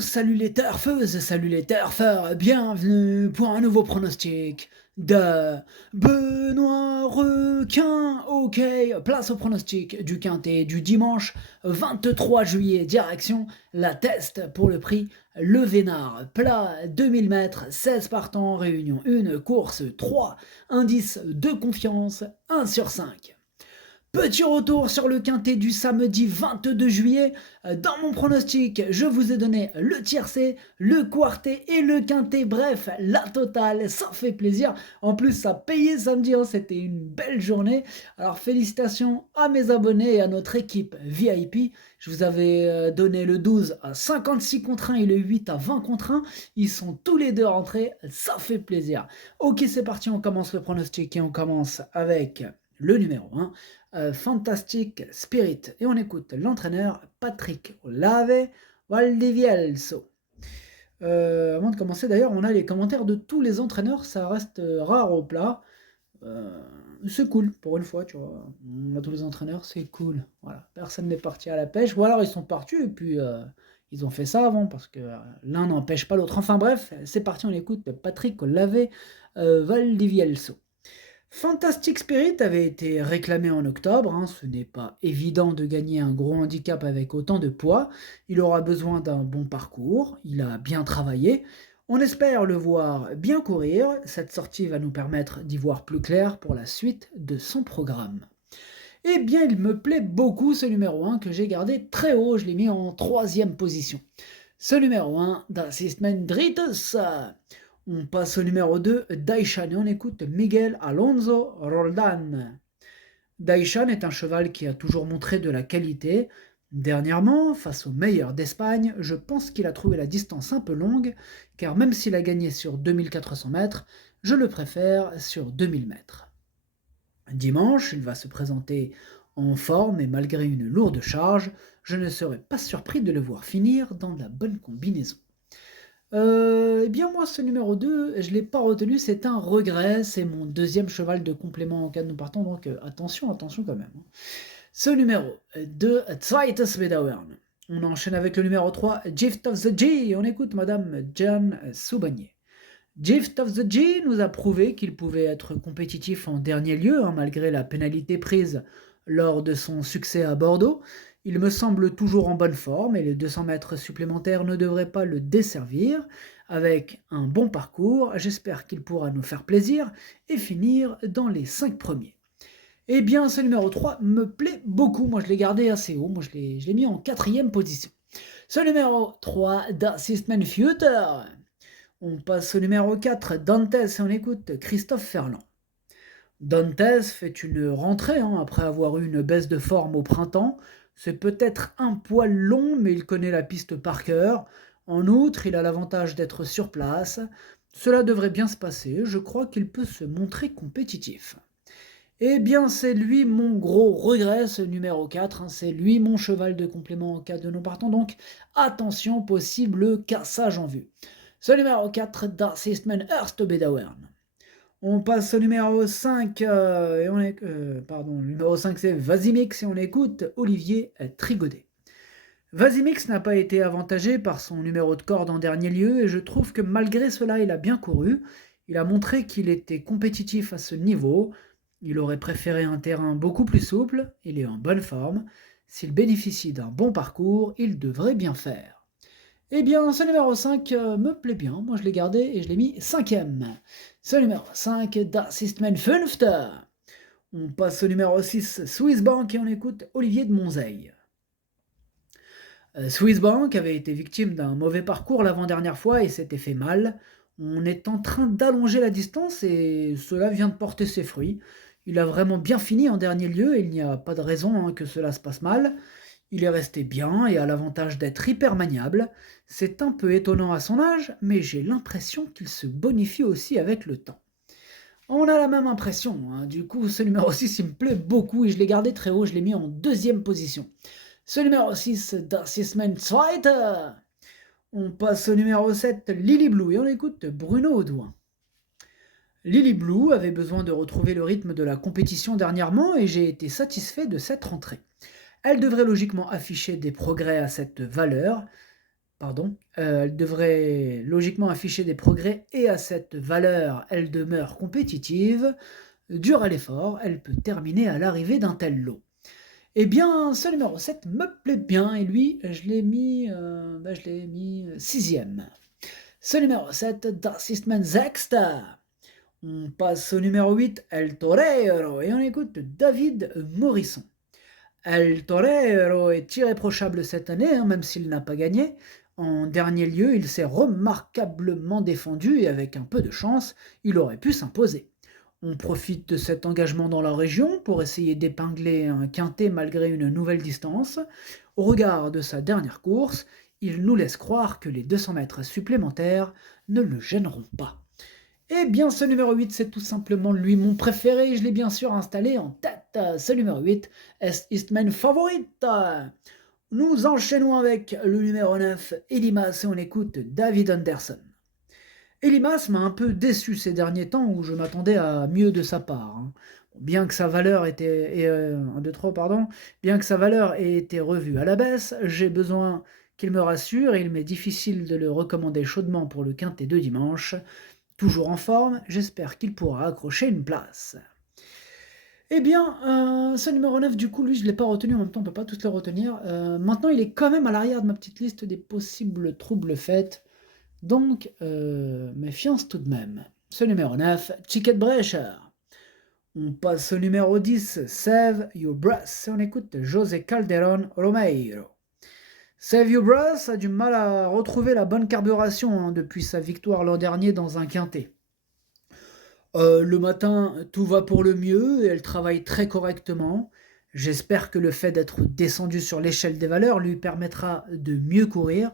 salut les turfeuses, salut les turfeurs, bienvenue pour un nouveau pronostic de Benoît Requin. Ok, place au pronostic du quintet du dimanche 23 juillet, direction la Teste pour le prix Le Vénard. Plat 2000 mètres, 16 partants, réunion 1, course 3, indice de confiance 1 sur 5. Petit retour sur le quintet du samedi 22 juillet. Dans mon pronostic, je vous ai donné le tiercé, le quartet et le quintet. Bref, la totale, ça fait plaisir. En plus, ça payait samedi, hein, c'était une belle journée. Alors félicitations à mes abonnés et à notre équipe VIP. Je vous avais donné le 12 à 56 contre 1 et le 8 à 20 contre 1. Ils sont tous les deux rentrés, ça fait plaisir. Ok, c'est parti, on commence le pronostic et on commence avec le numéro 1. Fantastic Spirit. Et on écoute l'entraîneur Patrick Olave Valdivielso. Avant de commencer, d'ailleurs, on a les commentaires de tous les entraîneurs. Ça reste rare au plat. C'est cool, pour une fois, tu vois. On a tous les entraîneurs, c'est cool. Voilà. Personne n'est parti à la pêche. Ou alors ils sont partis et puis ils ont fait ça avant parce que l'un n'empêche pas l'autre. Enfin bref, c'est parti, on écoute Patrick Olave Valdivielso. Fantastic Spirit avait été réclamé en octobre, hein, ce n'est pas évident de gagner un gros handicap avec autant de poids, il aura besoin d'un bon parcours, il a bien travaillé, on espère le voir bien courir, cette sortie va nous permettre d'y voir plus clair pour la suite de son programme. Eh bien il me plaît beaucoup ce numéro 1 que j'ai gardé très haut, je l'ai mis en 3e position. Ce numéro 1 d'Assistment Dritus. On passe au numéro 2, Daishan, et on écoute Miguel Alonso Roldan. Daishan est un cheval qui a toujours montré de la qualité. Dernièrement, face au meilleur d'Espagne, je pense qu'il a trouvé la distance un peu longue, car même s'il a gagné sur 2400 mètres, je le préfère sur 2000 mètres. Dimanche, il va se présenter en forme et malgré une lourde charge, je ne serais pas surpris de le voir finir dans la bonne combinaison. Eh bien moi ce numéro 2, je ne l'ai pas retenu, c'est un regret, c'est mon deuxième cheval de complément en cas de nous partons, donc attention quand même. Ce numéro 2, Zweites Bedauern. On enchaîne avec le numéro 3, Gift of the G, on écoute Madame Jeanne Soubagnier. Gift of the G nous a prouvé qu'il pouvait être compétitif en dernier lieu, hein, malgré la pénalité prise lors de son succès à Bordeaux. Il me semble toujours en bonne forme et les 200 mètres supplémentaires ne devraient pas le desservir. Avec un bon parcours, j'espère qu'il pourra nous faire plaisir et finir dans les 5 premiers. Eh bien, ce numéro 3 me plaît beaucoup. Moi, je l'ai gardé assez haut. Moi, je l'ai mis en 4e position. Ce numéro 3 d'Assistment Future. On passe au numéro 4, Dantes, et on écoute Christophe Ferland. Dantes fait une rentrée après avoir eu une baisse de forme au printemps. C'est peut-être un poil long, mais il connaît la piste par cœur. En outre, il a l'avantage d'être sur place. Cela devrait bien se passer, je crois qu'il peut se montrer compétitif. Eh bien, c'est lui mon gros regret, ce numéro 4. C'est lui mon cheval de complément en cas de non-partant. Donc, attention, possible cassage en vue. Ce numéro 4, d'Assistment Bedauern. On passe au numéro 5, le numéro 5 c'est Vasimix et on écoute Olivier Trigodet. Vasimix n'a pas été avantagé par son numéro de corde en dernier lieu et je trouve que malgré cela il a bien couru, il a montré qu'il était compétitif à ce niveau, il aurait préféré un terrain beaucoup plus souple, il est en bonne forme, s'il bénéficie d'un bon parcours, il devrait bien faire. Eh bien, ce numéro 5 me plaît bien. Moi, je l'ai gardé et je l'ai mis 5e. Ce numéro 5, d'Assistment Fünfter. On passe au numéro 6, Swiss Bank, et on écoute Olivier de Monzeil. Swiss Bank avait été victime d'un mauvais parcours l'avant-dernière fois et s'était fait mal. On est en train d'allonger la distance et cela vient de porter ses fruits. Il a vraiment bien fini en dernier lieu et il n'y a pas de raison que cela se passe mal. Il est resté bien et a l'avantage d'être hyper maniable. C'est un peu étonnant à son âge, mais j'ai l'impression qu'il se bonifie aussi avec le temps. On a la même impression, du coup ce numéro 6 il me plaît beaucoup et je l'ai gardé très haut, je l'ai mis en 2e position. Ce numéro 6 d'Assistment Zweiter. On passe au numéro 7, Lily Blue, et on écoute Bruno Audouin. Lily Blue avait besoin de retrouver le rythme de la compétition dernièrement et j'ai été satisfait de cette rentrée. Elle devrait logiquement afficher des progrès à cette valeur. pardon, elle devrait logiquement afficher des progrès et à cette valeur, elle demeure compétitive, dure à l'effort, elle peut terminer à l'arrivée d'un tel lot. Eh bien, ce numéro 7 me plaît bien et lui, je l'ai mis 6e. Ce numéro 7, Das ist mein Sechster. On passe au numéro 8, El Torero, et on écoute David Morisson. El Torero est irréprochable cette année, même s'il n'a pas gagné. En dernier lieu, il s'est remarquablement défendu et avec un peu de chance, il aurait pu s'imposer. On profite de cet engagement dans la région pour essayer d'épingler un quintet malgré une nouvelle distance. Au regard de sa dernière course, il nous laisse croire que les 200 mètres supplémentaires ne le gêneront pas. Eh bien, ce numéro 8, c'est tout simplement lui mon préféré. Je l'ai bien sûr installé en tête. Ce numéro 8, es ist mein Favorit. Nous enchaînons avec le numéro 9, Elimas, et on écoute David Anderson. Elimas m'a un peu déçu ces derniers temps où je m'attendais à mieux de sa part. Bien que sa valeur bien que sa valeur ait été revue à la baisse, j'ai besoin qu'il me rassure et il m'est difficile de le recommander chaudement pour le quintet de dimanche. Toujours en forme, j'espère qu'il pourra accrocher une place. Eh bien, ce numéro 9, du coup, lui, je ne l'ai pas retenu, en même temps, on ne peut pas tous le retenir. Maintenant, il est quand même à l'arrière de ma petite liste des possibles troubles faits. Donc, méfiance tout de même. Ce numéro 9, Ticket Brecher. On passe au numéro 10, Save Your Breath. Et on écoute José Calderón Romeiro. Save Your Breath a du mal à retrouver la bonne carburation depuis sa victoire l'an dernier dans un quintet. Le matin, tout va pour le mieux et elle travaille très correctement. J'espère que le fait d'être descendu sur l'échelle des valeurs lui permettra de mieux courir.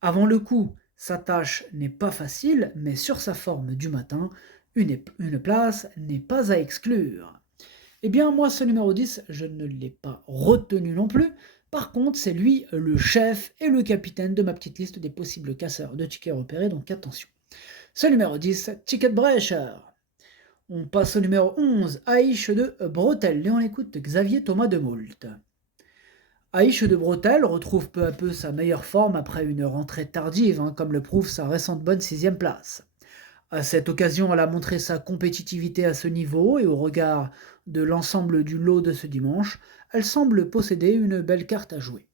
Avant le coup, sa tâche n'est pas facile, mais sur sa forme du matin, une place n'est pas à exclure. Eh bien, moi, ce numéro 10, je ne l'ai pas retenu non plus. Par contre, c'est lui le chef et le capitaine de ma petite liste des possibles casseurs de tickets repérés, donc attention. Ce numéro 10, Ticket Brecher. On passe au numéro 11, Aïche de Bretel, et on écoute Xavier Thomas de Moult. Aïche de Bretel retrouve peu à peu sa meilleure forme après une rentrée tardive, comme le prouve sa récente bonne 6e place. À cette occasion, elle a montré sa compétitivité à ce niveau et au regard de l'ensemble du lot de ce dimanche, elle semble posséder une belle carte à jouer.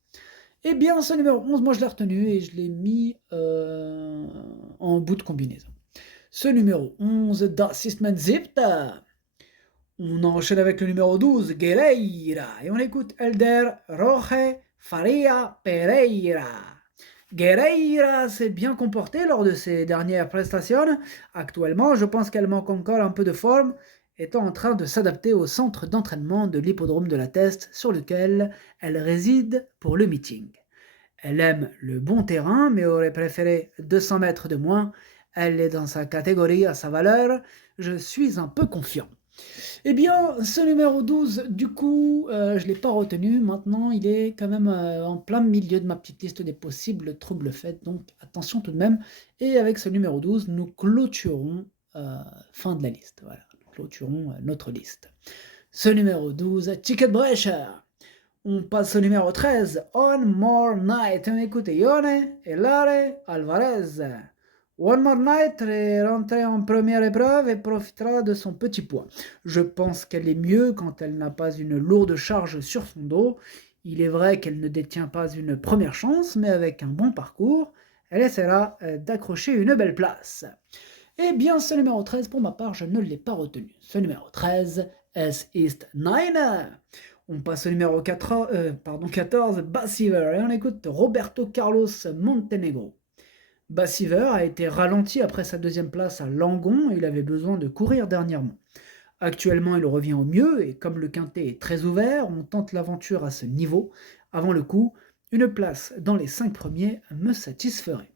Eh bien, ce numéro 11, moi je l'ai retenu et je l'ai mis en bout de combinaison. Ce numéro 11, Das ist mein Siebter. On enchaîne avec le numéro 12, Guerreira, et on écoute Elder Roge Faria Pereira. Guerreira s'est bien comportée lors de ses dernières prestations. Actuellement, je pense qu'elle manque encore un peu de forme, étant en train de s'adapter au centre d'entraînement de l'hippodrome de la Teste sur lequel elle réside pour le meeting. Elle aime le bon terrain, mais aurait préféré 200 mètres de moins. Elle est dans sa catégorie à sa valeur. Je suis un peu confiant. Eh bien, ce numéro 12, du coup, je ne l'ai pas retenu. Maintenant, il est quand même en plein milieu de ma petite liste des possibles troubles faits. Donc, attention tout de même. Et avec ce numéro 12, nous clôturons fin de la liste. Voilà, nous clôturons notre liste. Ce numéro 12, Ticket Brecher. On passe au numéro 13, One More Night. On écoute Ione et Lare Alvarez. One More Night est rentrée en première épreuve et profitera de son petit poids. Je pense qu'elle est mieux quand elle n'a pas une lourde charge sur son dos. Il est vrai qu'elle ne détient pas une première chance, mais avec un bon parcours, elle essaiera d'accrocher une belle place. Eh bien, ce numéro 13, pour ma part, je ne l'ai pas retenu. Ce numéro 13, Es ist Nine. On passe au numéro 14, Bassiver, et on écoute Roberto Carlos Montenegro. Bassiver a été ralenti après sa deuxième place à Langon et il avait besoin de courir dernièrement. Actuellement, il revient au mieux et comme le quintet est très ouvert, on tente l'aventure à ce niveau. Avant le coup, une place dans les 5 premiers me satisferait.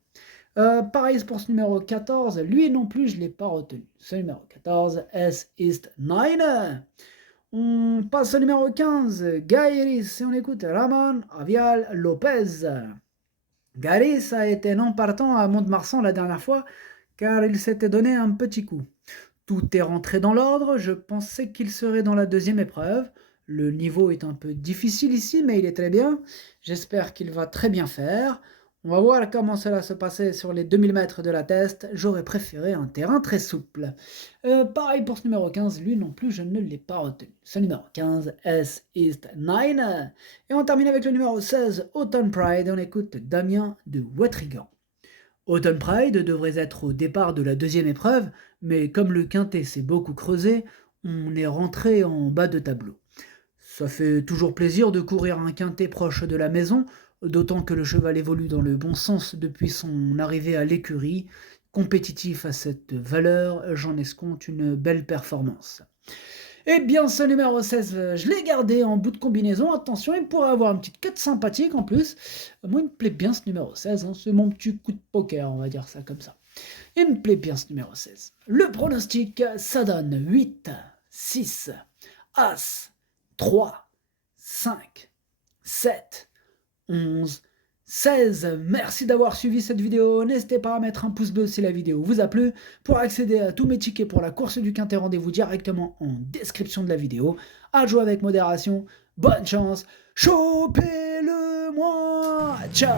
Pareil pour ce numéro 14, lui non plus je ne l'ai pas retenu. Ce numéro 14, Es ist Nine. On passe au numéro 15, Gairis, et on écoute Ramon Avial Lopez. Gairis a été non partant à Mont-de-Marsan la dernière fois, car il s'était donné un petit coup. Tout est rentré dans l'ordre, je pensais qu'il serait dans la deuxième épreuve. Le niveau est un peu difficile ici, mais il est très bien. J'espère qu'il va très bien faire. On va voir comment cela se passait sur les 2000 mètres de la test. J'aurais préféré un terrain très souple. Pareil pour ce numéro 15, lui non plus, je ne l'ai pas retenu. Ce numéro 15, S East 9. Et on termine avec le numéro 16, Autumn Pride. On écoute Damien de Watrigan. Autumn Pride devrait être au départ de la deuxième épreuve, mais comme le quintet s'est beaucoup creusé, on est rentré en bas de tableau. Ça fait toujours plaisir de courir un quintet proche de la maison, d'autant que le cheval évolue dans le bon sens depuis son arrivée à l'écurie. Compétitif à cette valeur, j'en escompte une belle performance. Eh bien, ce numéro 16, je l'ai gardé en bout de combinaison. Attention, il pourrait avoir une petite quête sympathique en plus. Moi, il me plaît bien ce numéro 16. Hein. C'est mon petit coup de poker, on va dire ça comme ça. Il me plaît bien ce numéro 16. Le pronostic, ça donne 8, 6, As, 3, 5, 7, 11, 16. Merci d'avoir suivi cette vidéo. N'hésitez pas à mettre un pouce bleu si la vidéo vous a plu. Pour accéder à tous mes tickets pour la course du quintet, rendez-vous directement en description de la vidéo. À jouer avec modération. Bonne chance. Chopez-le moi. Ciao.